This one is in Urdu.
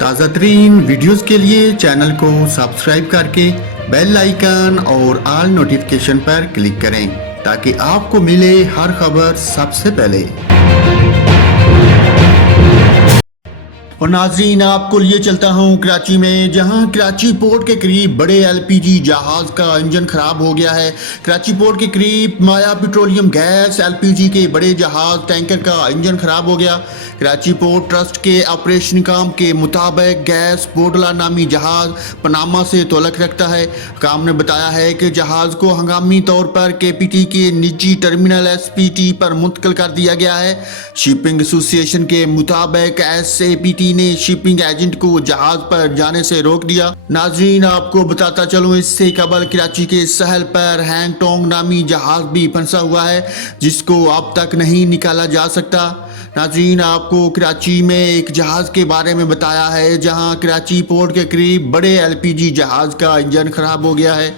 تازہ ترین ویڈیوز کے لیے چینل کو سبسکرائب کر کے بیل آئیکن اور آل نوٹیفیکیشن پر کلک کریں تاکہ آپ کو ملے ہر خبر سب سے پہلے۔ اور ناظرین، آپ کو لیے چلتا ہوں کراچی میں، جہاں کراچی پورٹ کے قریب بڑے ایل پی جی جہاز کا انجن خراب ہو گیا ہے۔ کراچی پورٹ کے قریب مایا پیٹرولیم گیس ایل پی جی کے بڑے جہاز ٹینکر کا انجن خراب ہو گیا۔ کراچی پورٹ ٹرسٹ کے آپریشن کام کے مطابق گیس بوڈلا نامی جہاز پاناما سے تعلق رکھتا ہے۔ حکام نے بتایا ہے کہ جہاز کو ہنگامی طور پر کے پی ٹی کے نجی ٹرمینل ایس پی ٹی پر منتقل کر دیا گیا ہے۔ شپنگ ایسوسی ایشن کے مطابق ایس اے پی ٹی نے شپنگ ایجنٹ کو جہاز پر جانے سے روک دیا۔ ناظرین، آپ کو بتاتا چلوں، اس سے قبل کراچی کے ساحل پر ہینگ ٹونگ نامی جہاز بھی پھنسا ہوا ہے جس کو اب تک نہیں نکالا جا سکتا۔ ناظرین، آپ کو کراچی میں ایک جہاز کے بارے میں بتایا ہے جہاں کراچی پورٹ کے قریب بڑے ایل پی جی جہاز کا انجن خراب ہو گیا ہے۔